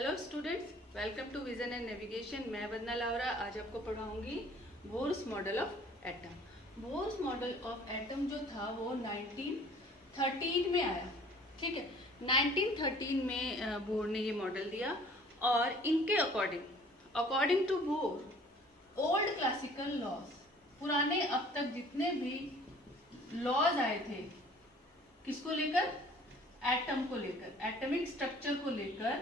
Hello students, welcome to vision and navigation. मैं वंदना लावरा आज आपको पढ़ाऊंगी Bohr's model of atom. Bohr's model of atom जो था वो 1913 में आया। ठीक है, 1913 में बोर ने ये मॉडल दिया और इनके according to Bohr old classical laws, पुराने अब तक जितने भी लॉज आए थे किसको लेकर, एटम को लेकर, एटॉमिक स्ट्रक्चर को लेकर,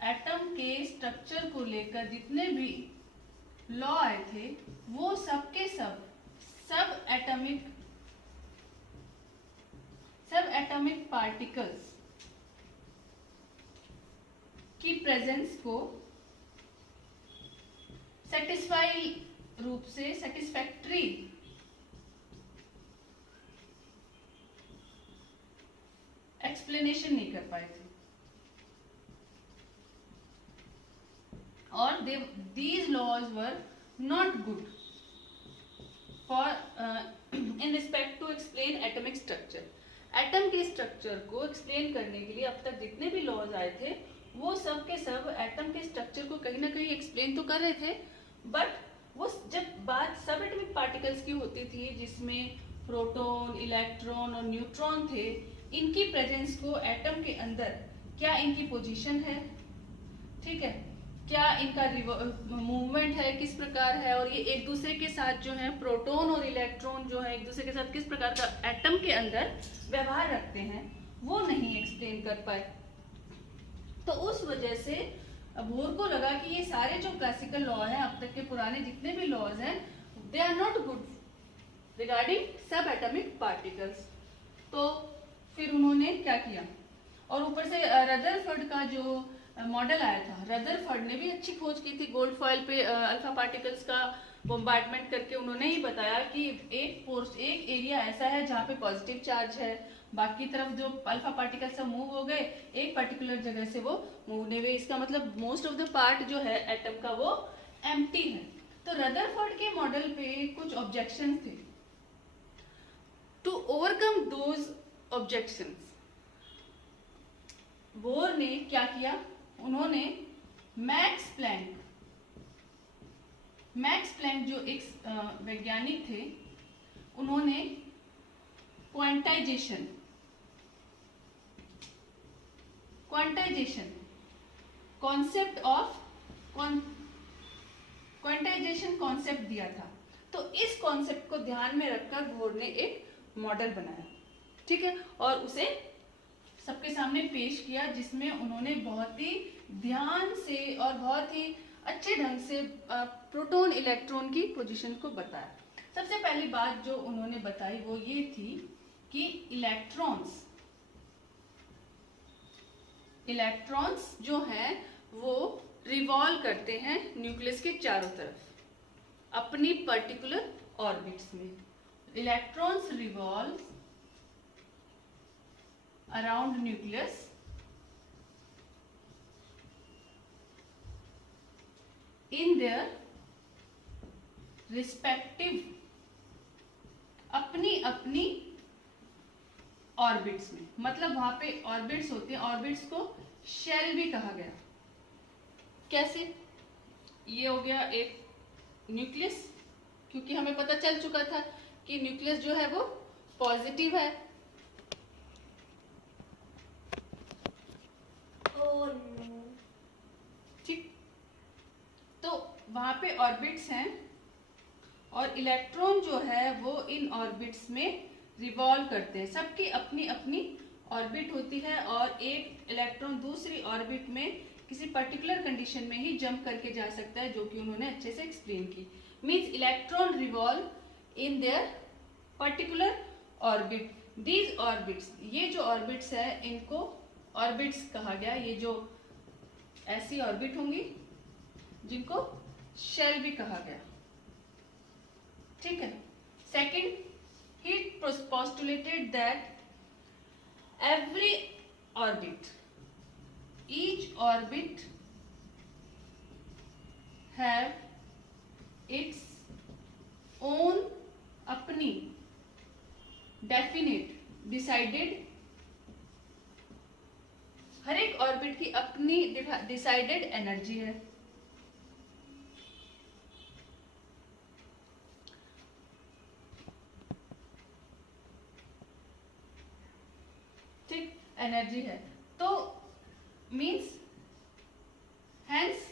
एटम के स्ट्रक्चर को लेकर जितने भी लॉ आए थे वो सब के सब एटॉमिक पार्टिकल्स की प्रेजेंस को सेटिस्फैक्ट्री एक्सप्लेनेशन नहीं कर पाए थे और these laws were not good for in respect to explain atomic structure। Atom के स्ट्रक्चर को एक्सप्लेन करने के लिए अब तक जितने भी लॉज आए थे वो सब के सब एटम के स्ट्रक्चर को कहीं ना कहीं एक्सप्लेन तो कर रहे थे, बट वो जब बात सब एटॉमिक पार्टिकल्स की होती थी जिसमें प्रोटॉन, इलेक्ट्रॉन और न्यूट्रॉन थे, इनकी प्रेजेंस को एटम के अंदर क्या इनकी पोजीशन है, ठीक है, क्या इनका मूवमेंट है, किस प्रकार है, और ये एक दूसरे के साथ जो है प्रोटॉन और इलेक्ट्रॉन जो है एक दूसरे के साथ किस प्रकार का एटम के अंदर व्यवहार रखते हैं, वो नहीं एक्सप्लेन कर पाए। तो उस वजह से बोर को लगा कि ये सारे जो क्लासिकल लॉ हैं, अब तक के पुराने जितने भी लॉज हैं, they are not good regarding subatomic particles. तो फिर उन्होंने क्या किया, और ऊपर से रदरफोर्ड का जो मॉडल आया था, रदरफोर्ड ने भी अच्छी खोज की थी गोल्ड फॉइल पे अल्फा पार्टिकल्स का बॉम्बार्डमेंट करके। उन्होंने ही बताया कि एक एरिया ऐसा है जहाँ पे पॉजिटिव चार्ज है, बाकी तरफ जो अल्फा पार्टिकल्स सब मूव हो गए, एक पर्टिकुलर जगह से वो मूव नहीं हुए, इसका मतलब मोस्ट ऑफ द पार्ट जो है एटम का वो एम्प्टी है। तो रदरफोर्ड के मॉडल पे कुछ ऑब्जेक्शन थे। To overcome those objections Bohr ने क्या किया, उन्होंने मैक्स प्लैंक जो एक वैज्ञानिक थे, उन्होंने क्वांटाइजेशन कॉन्सेप्ट दिया था। तो इस कॉन्सेप्ट को ध्यान में रखकर बोर ने एक मॉडल बनाया, ठीक है, और उसे सबके सामने पेश किया, जिसमें उन्होंने बहुत ही ध्यान से और बहुत ही अच्छे ढंग से प्रोटॉन इलेक्ट्रॉन की पोजीशन को बताया। सबसे पहली बात जो उन्होंने बताई वो ये थी कि इलेक्ट्रॉन्स जो हैं वो रिवॉल्व करते हैं न्यूक्लियस के चारों तरफ अपनी पर्टिकुलर ऑर्बिट्स में। Electrons revolve around nucleus in their respective अपनी ऑर्बिट्स में, मतलब वहां पे ऑर्बिट्स होते हैं, ऑर्बिट्स को शेल भी कहा गया। कैसे, ये हो गया एक न्यूक्लियस, क्योंकि हमें पता चल चुका था कि न्यूक्लियस जो है वो पॉजिटिव है, ठीक, तो वहां पे ऑर्बिट्स हैं और इलेक्ट्रॉन जो है वो इन ऑर्बिट्स में रिवॉल्व करते हैं। सबकी अपनी अपनी ऑर्बिट होती है और एक इलेक्ट्रॉन दूसरी ऑर्बिट में किसी पर्टिकुलर कंडीशन में ही जंप करके जा सकता है, जो कि उन्होंने अच्छे से एक्सप्लेन की। Means electron revolve in their particular orbit. These orbits, ये जो ऑर्बिट्स है इनको ऑर्बिट्स कहा गया। ये जो ऐसी ऑर्बिट होंगी जिनको शेल भी कहा गया, ठीक है। Second, he postulated that each orbit have its own अपनी decided हर एक ऑर्बिट की अपनी डिसाइडेड एनर्जी है। ठीक, एनर्जी है, तो मींस हेंस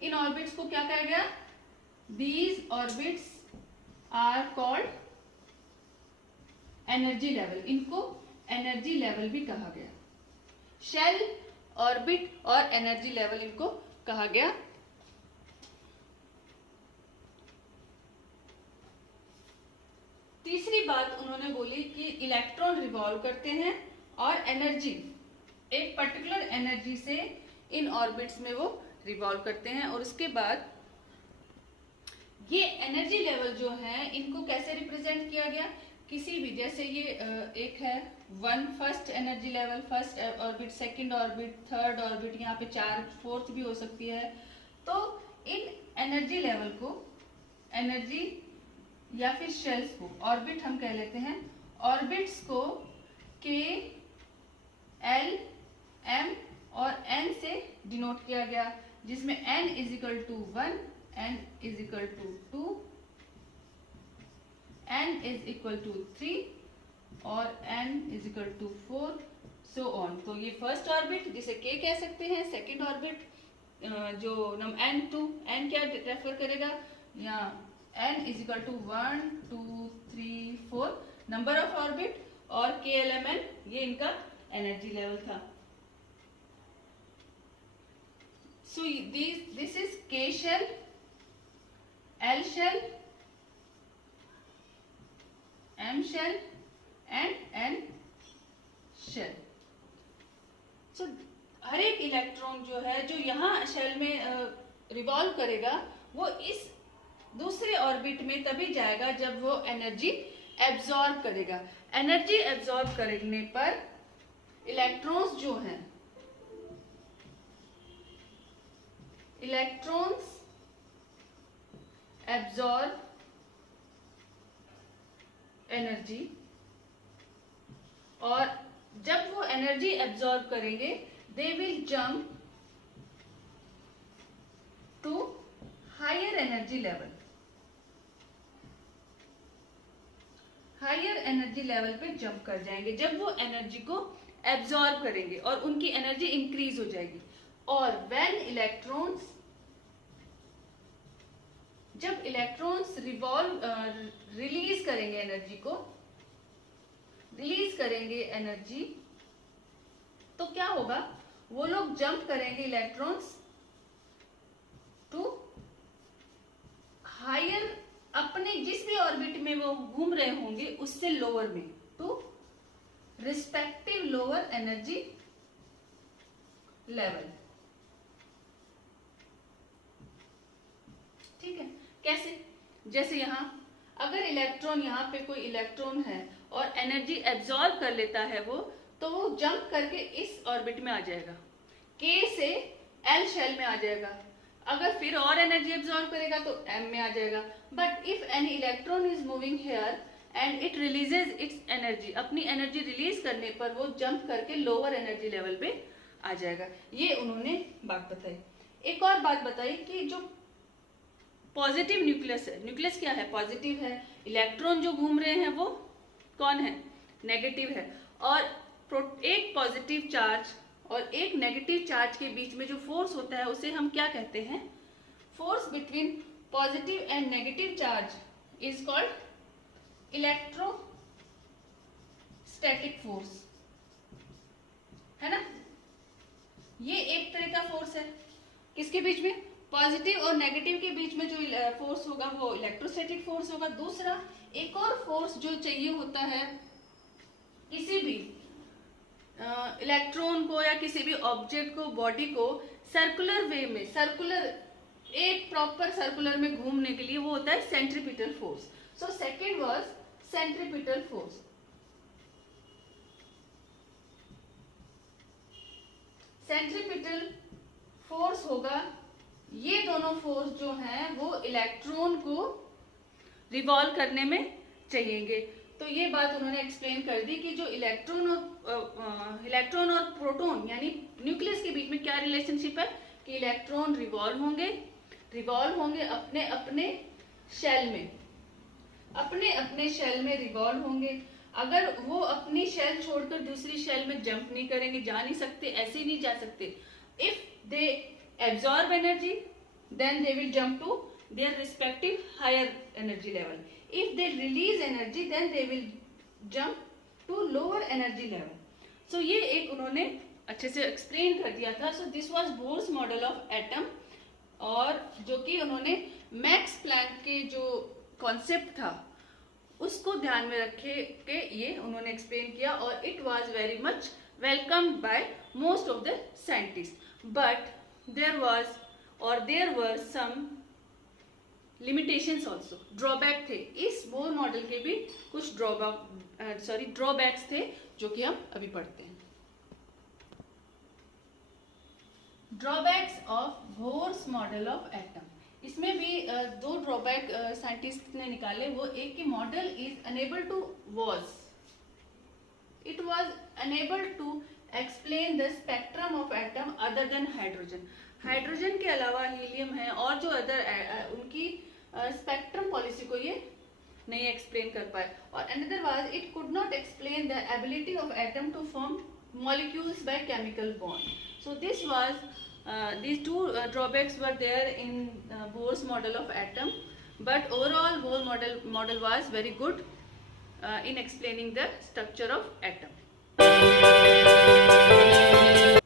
इन ऑर्बिट्स को क्या कहा गया, these orbits are called energy level, इनको एनर्जी लेवल भी कहा गया। शेल, ऑर्बिट और एनर्जी लेवल इनको कहा गया। तीसरी बात उन्होंने बोली कि इलेक्ट्रॉन रिवॉल्व करते हैं और एनर्जी, एक पर्टिकुलर एनर्जी से इन ऑर्बिट्स में वो रिवॉल्व करते हैं। और उसके बाद ये एनर्जी लेवल जो है इनको कैसे रिप्रेजेंट किया गया, किसी भी, जैसे ये एक है one, first energy level, first orbit, second orbit, third orbit, यहाँ पे 4, फोर्थ भी हो सकती है। तो इन एनर्जी लेवल को, एनर्जी या फिर शेल्स को ऑर्बिट हम कह लेते हैं। ऑर्बिट्स को के, एल, एम और एन से डिनोट किया गया, जिसमें n is equal to 1, n is equal to 2, n is equal to 3 और n is equal to 4, so on. तो ये फर्स्ट ऑर्बिट जिसे k कह सकते हैं, सेकेंड ऑर्बिट जो n2, n क्या रेफर करेगा, या n is equal to 1, 2, 3, 4 number of orbit, और KLMN ये इनका एनर्जी लेवल था। So this is K shell, L shell, M shell and N shell. So हर एक इलेक्ट्रॉन जो है जो यहाँ शेल में रिवॉल्व करेगा, वो इस दूसरे ऑर्बिट में तभी जाएगा जब वो एनर्जी एब्जॉर्ब करेगा। एनर्जी एब्जॉर्ब करने पर इलेक्ट्रॉन्स जो हैं, इलेक्ट्रॉन्स एब्जॉर्ब एनर्जी, और जब वो एनर्जी एब्जॉर्ब करेंगे they will jump to higher energy level. Higher energy level पे जंप कर जाएंगे जब वो एनर्जी को एब्जॉर्ब करेंगे और उनकी एनर्जी इंक्रीज हो जाएगी। और व्हेन इलेक्ट्रॉन्स, जब इलेक्ट्रॉन्स रिलीज करेंगे एनर्जी को, रिलीज करेंगे एनर्जी, तो क्या होगा, वो लोग जंप करेंगे इलेक्ट्रॉन्स टू हायर, अपने जिस भी ऑर्बिट में वो घूम रहे होंगे उससे लोअर में, to respective lower energy level. ठीक है, कैसे, जैसे यहां अगर इलेक्ट्रॉन, यहाँ पे कोई इलेक्ट्रॉन है और एनर्जी एब्जॉर्ब कर लेता है वो, तो वो जंप करके इस ऑर्बिट में आ जाएगा, K से L शेल में आ जाएगा। अगर फिर और एनर्जी एब्जॉर्ब करेगा तो M में आ जाएगा। But if any electron is moving hair and it releases it's energy, अपनी एनर्जी रिलीज करने पर वो जंप करके लोअर एनर्जी लेवल पे आ जाएगा। ये उन्होंने बात बताई। एक और बात बताई कि जो पॉजिटिव न्यूक्लियस है, न्यूक्लियस क्या है, पॉजिटिव है, इलेक्ट्रॉन जो घूम रहे हैं वो कौन है, नेगेटिव है, और एक पॉजिटिव चार्ज और एक नेगेटिव चार्ज के बीच में जो फोर्स होता है उसे हम क्या कहते हैं, force between positive and negative charge is called electrostatic force, है ना। ये एक तरह का फोर्स है, किसके बीच में, पॉजिटिव और नेगेटिव के बीच में जो फोर्स होगा वो इलेक्ट्रोस्टैटिक फोर्स होगा। दूसरा एक और फोर्स जो चाहिए होता है किसी भी इलेक्ट्रॉन को या किसी भी ऑब्जेक्ट को, बॉडी को सर्कुलर वे में, सर्कुलर, एक प्रॉपर सर्कुलर में घूमने के लिए, वो होता है centripetal force. So second was centripetal force. Centripetal force होगा, ये दोनों फोर्स जो हैं वो इलेक्ट्रॉन को रिवॉल्व करने में चाहिएंगे। तो ये बात उन्होंने एक्सप्लेन कर दी कि जो इलेक्ट्रॉन और प्रोटॉन यानी न्यूक्लियस के बीच में क्या रिलेशनशिप है कि इलेक्ट्रॉन रिवॉल्व होंगे अपने अपने शेल में रिवॉल्व होंगे। अगर वो अपनी शेल छोड़कर दूसरी शेल में जंप नहीं करेंगे, जा नहीं सकते, ऐसे नहीं जा सकते। If they absorb energy then they will jump to their respective higher energy level. If they release energy then they will jump to lower energy level. So ये एक उन्होंने अच्छे से एक्सप्लेन कर दिया था. So this was Bohr's model of atom, और जो कि उन्होंने मैक्स प्लैंक के जो कॉन्सेप्ट था उसको ध्यान में रखे के ये उन्होंने एक्सप्लेन किया, और it was very much welcomed by most of the scientist. But there were some limitations also, drawback थे. इस बोर मॉडल के भी कुछ ड्रॉबैक्स थे जो कि हम अभी पढ़ते हैं. Drawbacks of bourse model of atom. इसमें भी दो ड्रॉबैक साइंटिस्ट ने निकाले. वो एक की model is it was unable to explain the spectrum of atom other than hydrogen. Hydrogen के अलावा हीलियम है और जो अदर उनकी स्पेक्ट्रम पॉलिसी को ये नहीं एक्सप्लेन कर पाए. और another was it could not explain the ability of atom to form molecules by chemical bond. So this was these two drawbacks were there in Bohr's model of atom, but overall Bohr model was very good in explaining the structure of atom.